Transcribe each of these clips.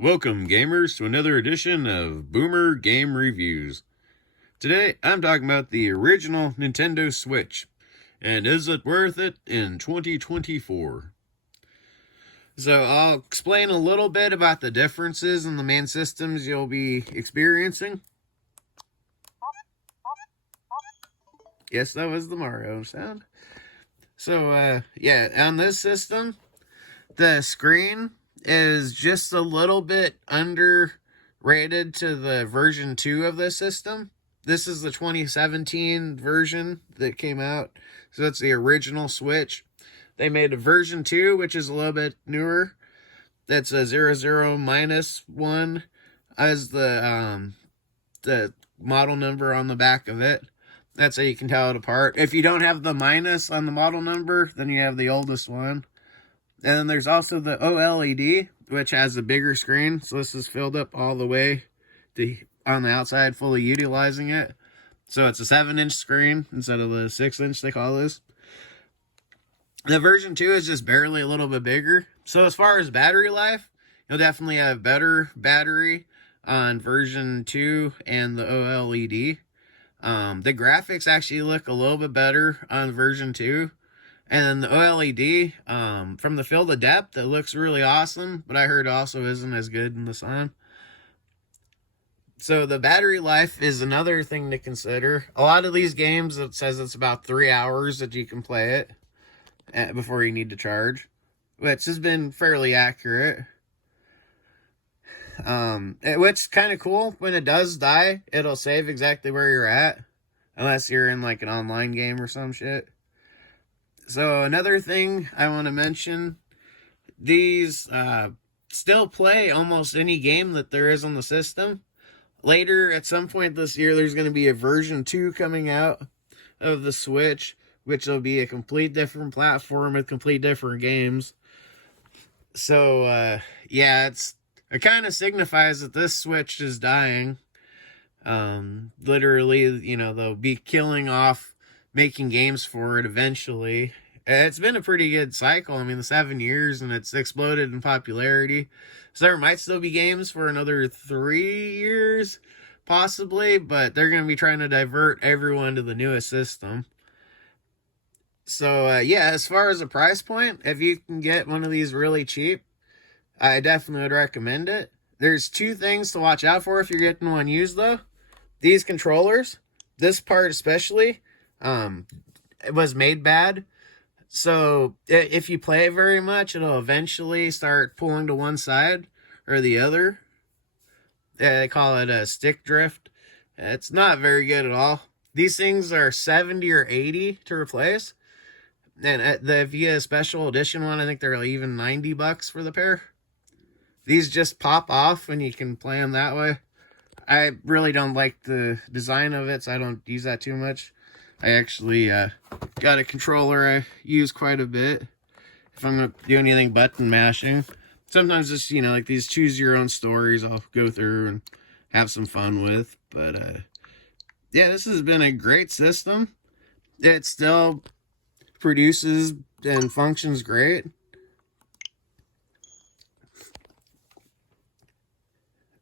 Welcome, gamers, to another edition of Boomer Game Reviews. Today, I'm talking about the original Nintendo Switch, and is it worth it in 2024? So, I'll explain a little bit about the differences in the main systems you'll be experiencing. Yes, that was the Mario sound. So, yeah, on this system, the screen is just a little bit underrated to the version 2 of the system. This is the 2017 version that came out, so that's the original Switch. They made a version 2, which is a little bit newer. That's a 00-1 as the model number on the back of it. That's how you can tell it apart. If you don't have the minus on the model number, then you have the oldest one. And then there's also the OLED, which has a bigger screen. So this is filled up all the way to on the outside, fully utilizing it. So it's a 7-inch screen instead of the 6-inch they call this. The version 2 is just barely a little bit bigger. So as far as battery life, you'll definitely have better battery on version 2 and the OLED. The graphics actually look a little bit better on version 2. And then the OLED, from the field of depth, it looks really awesome, but I heard also isn't as good in the sun. So the battery life is another thing to consider. A lot of these games, it says it's about 3 hours that you can play it before you need to charge, which has been fairly accurate. Which is kind of cool. When it does die, it'll save exactly where you're at, unless you're in like an online game or some shit. So another thing I want to mention, these still play almost any game that there is on the system. Later, at some point this year, there's going to be a version 2 coming out of the Switch, which will be a complete different platform with complete different games. So, yeah, it kind of signifies that this Switch is dying. Literally, they'll be killing off making games for it eventually. It's been a pretty good cycle. I mean, the 7 years, and it's exploded in popularity. So there might still be games for another 3 years, possibly, but they're going to be trying to divert everyone to the newest system. So, yeah, as far as a price point, if you can get one of these really cheap, I definitely would recommend it. There's 2 things to watch out for if you're getting one used, though. These controllers, this part especially, it was made bad. So if you play it very much, it'll eventually start pulling to one side or the other. They call it a stick drift. It's not very good at all. These things are 70 or 80 to replace. And if you get a special edition one, I think they're even $90 for the pair. These just pop off and you can play them that way. I really don't like the design of it, so I don't use that too much. I actually got a controller I use quite a bit if I'm going to do anything button mashing. Sometimes just, like these choose your own stories I'll go through and have some fun with. But, yeah, this has been a great system. It still produces and functions great.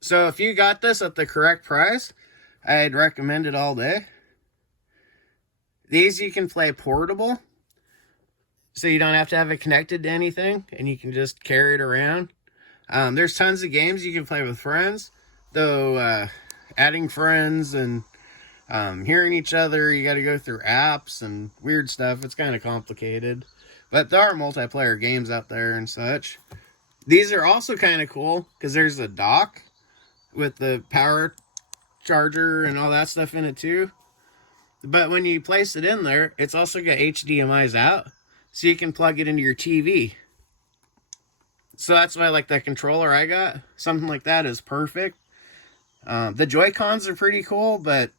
So if you got this at the correct price, I'd recommend it all day. These you can play portable, so you don't have to have it connected to anything, and you can just carry it around. There's tons of games you can play with friends, though adding friends and hearing each other, you got to go through apps and weird stuff. It's kind of complicated, but there are multiplayer games out there and such. These are also kind of cool because there's a dock with the power charger and all that stuff in it too. But when you place it in there, it's also got HDMI's out, so you can plug it into your TV. So that's why I like that controller I got. Something like that is perfect. The Joy-Cons are pretty cool, but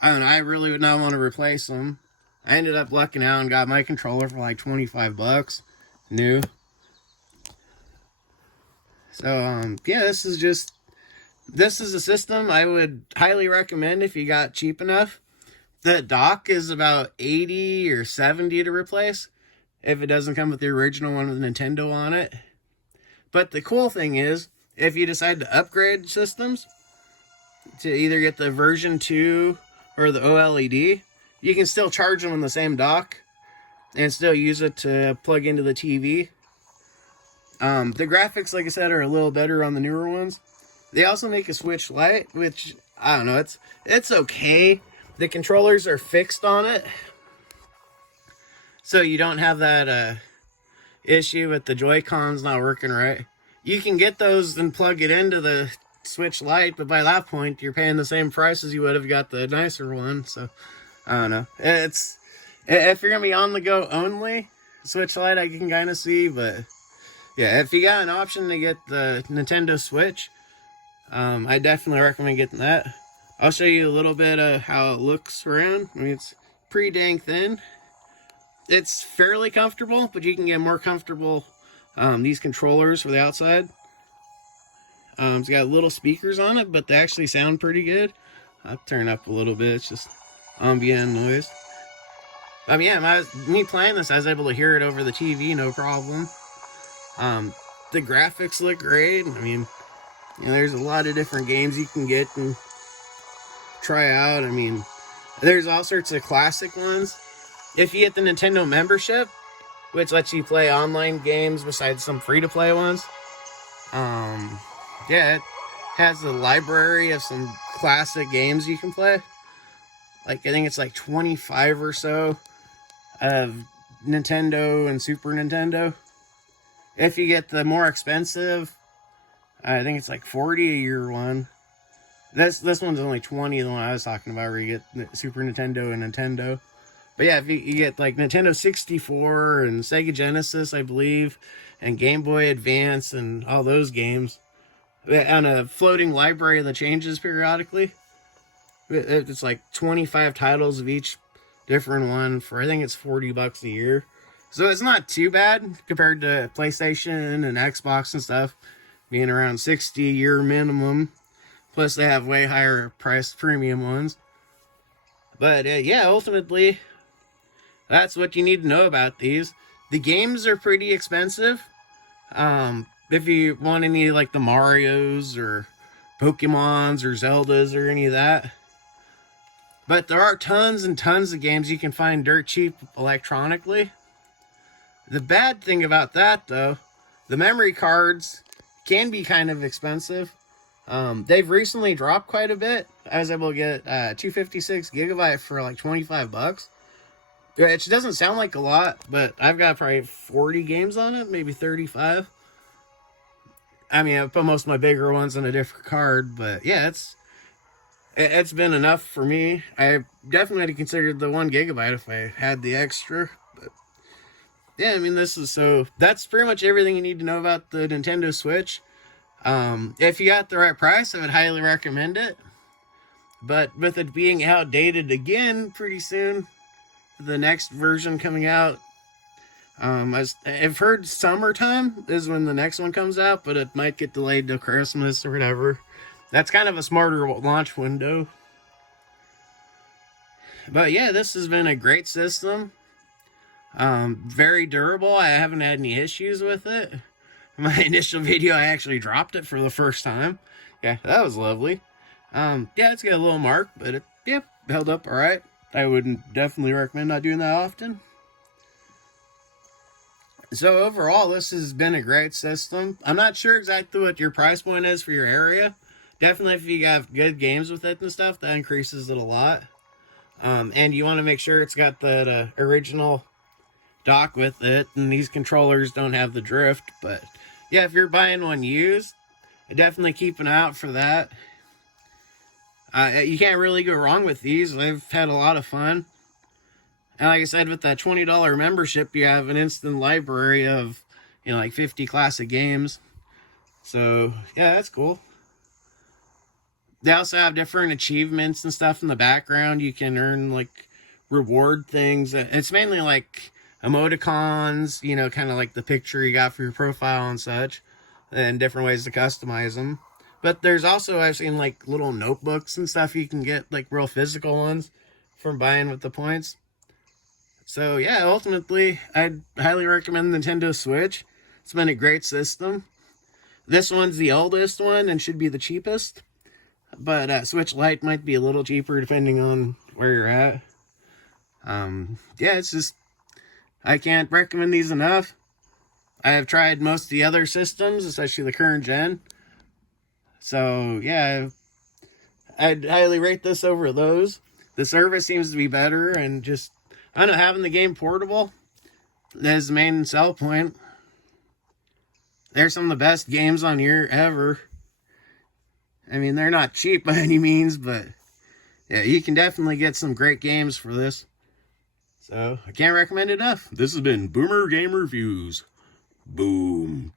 I don't know, I really would not want to replace them. I ended up lucking out and got my controller for like $25 new. So, yeah, this is a system I would highly recommend if you got cheap enough. The dock is about 80 or 70 to replace if it doesn't come with the original one with Nintendo on it. But the cool thing is if you decide to upgrade systems to either get the version 2 or the OLED, you can still charge them in the same dock and still use it to plug into the TV. The graphics, like I said, are a little better on the newer ones. They also make a Switch Lite, which, I don't know, it's okay. The controllers are fixed on it, so you don't have that issue with the Joy-Cons not working right. You can get those and plug it into the Switch Lite, but by that point, you're paying the same price as you would have got the nicer one, so, I don't know. If you're going to be on the go only, Switch Lite I can kind of see, but yeah, if you got an option to get the Nintendo Switch, I definitely recommend getting that. I'll show you a little bit of how it looks around. I mean, it's pretty dang thin. It's fairly comfortable, but you can get more comfortable these controllers for the outside. It's got little speakers on it, but they actually sound pretty good. I'll turn up a little bit. It's just ambient noise. Yeah, me playing this, I was able to hear it over the TV, no problem. The graphics look great. I mean, you know, there's a lot of different games you can get and try out. I mean, there's all sorts of classic ones. If you get the Nintendo membership, which lets you play online games besides some free-to-play ones, yeah, it has a library of some classic games you can play. Like, I think it's like 25 or so of Nintendo and Super Nintendo. If you get the more expensive, I think it's like 40 a year one. This one's only 20, the one I was talking about, where you get Super Nintendo and Nintendo. But yeah, if you get like Nintendo 64 and Sega Genesis, I believe, and Game Boy Advance and all those games, on a floating library that changes periodically, it's like 25 titles of each different one for, I think it's $40 a year. So it's not too bad compared to PlayStation and Xbox and stuff being around $60 a year minimum. Plus they have way higher priced premium ones. But yeah, ultimately, that's what you need to know about these. The games are pretty expensive. If you want any like the Marios or Pokemons or Zeldas or any of that. But there are tons and tons of games you can find dirt cheap electronically. The bad thing about that, though, the memory cards can be kind of expensive. They've recently dropped quite a bit. I was able to get 256 gigabyte for like $25. Which doesn't sound like a lot, but I've got probably 40 games on it, maybe 35. I mean, I put most of my bigger ones on a different card, but yeah, it's been enough for me. I definitely had considered the 1 gigabyte if I had the extra. But yeah, I mean, that's pretty much everything you need to know about the Nintendo Switch. If you got the right price, I would highly recommend it. But with it being outdated again pretty soon, the next version coming out, I've heard summertime is when the next one comes out, but it might get delayed to Christmas or whatever. That's kind of a smarter launch window. But yeah, this has been a great system. Very durable. I haven't had any issues with it. My initial video, I actually dropped it for the first time. Yeah, that was lovely. Yeah, it's got a little mark, but it held up alright. I would definitely recommend not doing that often. So overall, this has been a great system. I'm not sure exactly what your price point is for your area. Definitely if you have good games with it and stuff, that increases it a lot. And you want to make sure it's got that original dock with it, and these controllers don't have the drift. But yeah, if you're buying one used, definitely keep an eye out for that. You can't really go wrong with these. I've had a lot of fun. And like I said, with that $20 membership, you have an instant library of, like 50 classic games. So, yeah, that's cool. They also have different achievements and stuff in the background. You can earn, like, reward things. It's mainly, like, emoticons, kind of like the picture you got for your profile and such. And different ways to customize them. But there's also, I've seen, like, little notebooks and stuff you can get, like, real physical ones from buying with the points. So, yeah, ultimately, I'd highly recommend the Nintendo Switch. It's been a great system. This one's the oldest one and should be the cheapest. But Switch Lite might be a little cheaper depending on where you're at. Yeah, it's just, I can't recommend these enough. I have tried most of the other systems, especially the current gen. So, yeah, I'd highly rate this over those. The service seems to be better, and just, I don't know, having the game portable is the main sell point. They're some of the best games on here ever. I mean, they're not cheap by any means, but yeah, you can definitely get some great games for this. So, I can't recommend it enough. This has been Boomer Game Reviews. Boom.